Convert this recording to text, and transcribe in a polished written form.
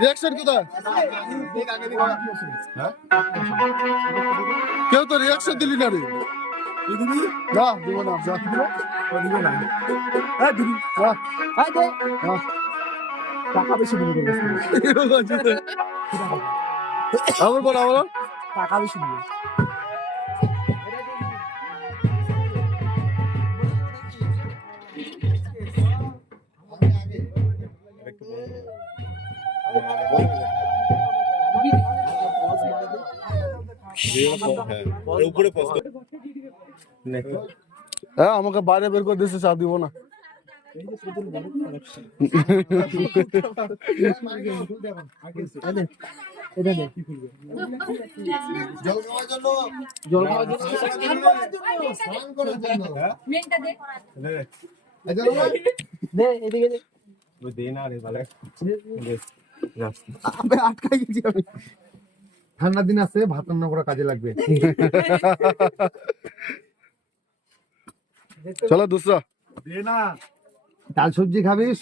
Reaction কোথায়? কেউ তো রিয়াকশন দিলি না রে। না দিব না, যা দিবে না। টাকা বেশি দিবে। আমার বল আমার টাকা বেশি দিবে। হ্যাঁ আমাকে বাইরে বের করে দিয়েছে, চা দিব না। ঠান্ডার দিন আছে, ভাত রান্না করা কাজে লাগবে। চলো দুসরা ডাল সবজি খাবিস?